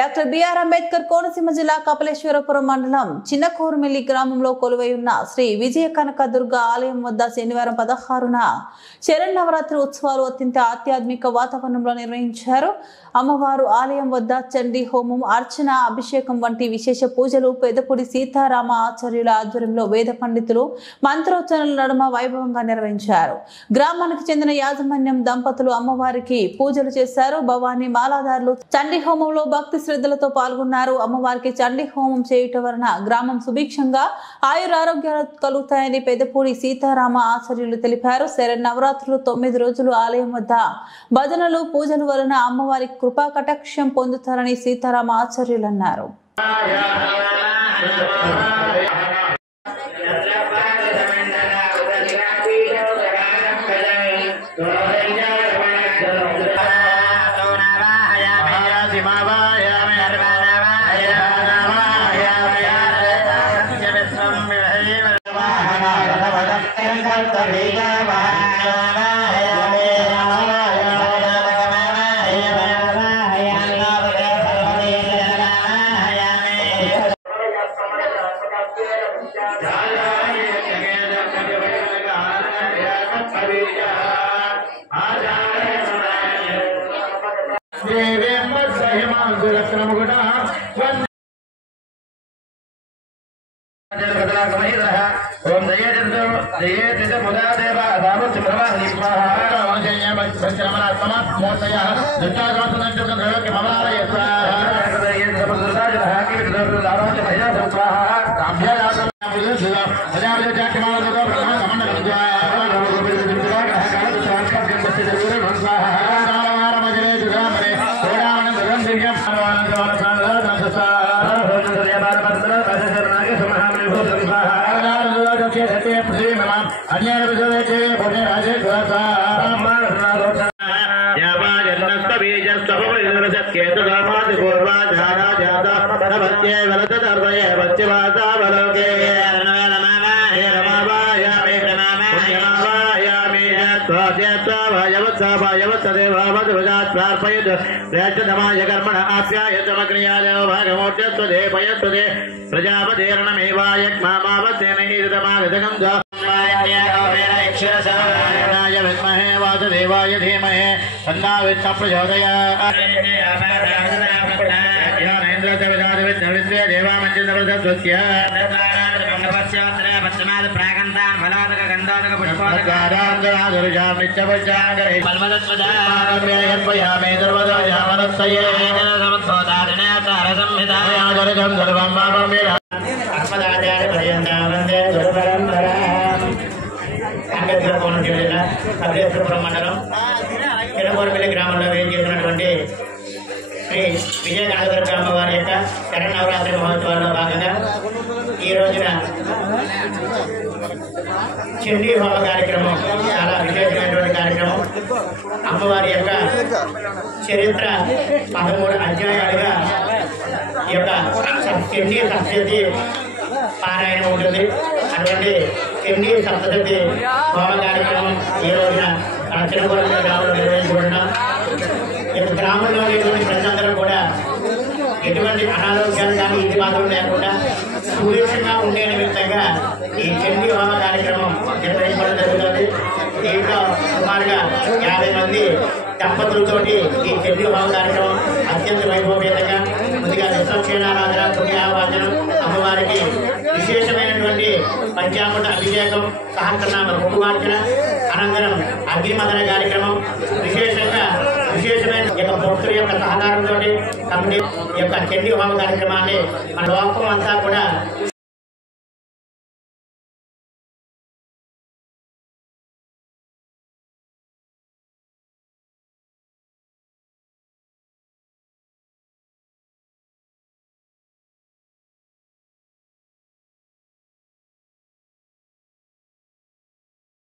Doctor BR Ambedkar Konaseema జిల్లా కపిలేశ్వరపురం మండలం చిన్నకోరుమిల్లి గ్రామంలో కొలువై ఉన్న శ్రీ విజయ కనక దుర్గ ఆలయం వద్ద శనివారం 16న శరన్నవరాత్రి ఉత్సవాలు అత్యంత ఆధ్యాత్మిక వాతావరణంలో నిర్వహించారు. అమ్మవారు ఆలయం వద్ద చండీ హోమం, అర్చన, అభిషేకం వంటి విశేష పూజలు పెదపూడి సీతారామ ఆచార్యుల ఆధ్వర్యంలో వేద పండితులు మంత్రోచ్చరణల నడుమ వైభవంగా నిర్వహించారు. గ్రామానికి చెందిన యాజమాన్యం దంపతులు అమ్మవారికి పూజలు చేశారు. భవానీ మాలాదారులు చండీ హోమంలో భక్తి శ్రద్ధలతో పాల్గొన్నారు. అమ్మవారికి చండీ హోమం చేయటం వలన గ్రామం సుభిక్షంగా ఆయురారోగ్యాలు కలుగుతాయని పెదపూడి సీతారామ ఆచార్యులు తెలిపారు. శరన్నవరాత్రులు 9 రోజులు ఆలయం వద్ద భజనలు, పూజల వలన అమ్మవారి కృపా కటాక్షం పొందుతారని సీతారామ ఆచార్యులు అన్నారు. ओम जयेत मुदा देवा दावत प्रवाह स्वाहा ओम जयेत बच्चमनात्मा मोतया दुष्टागमनंत के ममलाय स्वाहा जयेत सबुदाज हाकि दावत भया स्वाहा काम्या दावत हजार जाके माला दो कमन स्वाहा गोविंद दुर्गा काल स्वाहा के बच्चे जरूर स्वाहा नारायण मजरे जुगामरे ओरावन गगन दिव्य भगवान स्वाहा हो जय बार मंत्र भजन के समाहने भूत स्वाहा देवाय धीमहि तन्नो प्रचोदयात् ज्ञानेन्द्र देवदादिविद्ये देवामञ्चन्द्रवदस्वस्य पश्चिमाद प्रागन्तान् फलादक गन्धादक पुष्पादकारान्दरादुर्जां नित्यपश्चाङ्गरे बलवदस्वदार्पयामि दुर्वदयामनस्सये समत्सोदारिणे तारसंहितायादुर्गं सर्वं माममेन आत्मदाचार्य पर्यन्तं वन्दे गुरुपरम्पराम् అంబేద్కర్ కోనసీమ జిల్లా కపిలేశ్వరపురం మండలం చిన్నకోరుమిల్లి గ్రామంలో వేయించేసినటువంటి శ్రీ విజయ కనక అమ్మవారి యొక్క శరన్నవరాత్రి మహోత్సవాల్లో భాగంగా ఈ రోజున చండీ హోమ కార్యక్రమం చాలా విశేషమైనటువంటి కార్యక్రమం. అమ్మవారి యొక్క చరిత్ర 13 అధ్యాయాలుగా ఈ యొక్క చండీ సప్తశతి పారాయణం ఉంటుంది. అటువంటి చండీ సప్తశతి హోమ కార్యక్రమం ఈ రోజున చిన్నకోరుమిల్లి గ్రామంలో నిర్వహించబడినాం. ఈ గ్రామంలో ఉన్నటువంటి ప్రజలందరూ కూడా ఎటువంటి అనారోగ్యాలు కానీ ఇది మాత్రం లేకుండా సుభిక్షంగా ఉండే నిమిత్తంగా ఈ చండీ హోమ కార్యక్రమం నిర్వహించడం జరుగుతుంది. దీంట్లో సుమారుగా 50 మంది దంపతులతోటి ఈ చండీ హోమ కార్యక్రమం అత్యంత వైభవపేతంగా ముందుగా విశ్వక్షేణారాధన, పుణ్యావాచనం, అమ్మవారికి విశేషమైనటువంటి పంచామృత అభిషేకం, సహస్రనామ కుంకుమార్చన, అనంతరం అగ్నిమదన కార్యక్రమం విశేషమైన యొక్క భక్తుల యొక్క సహకారంతో కమిటీ యొక్క చండీ హోమ కార్యక్రమాన్ని మన లోకం అంతా కూడా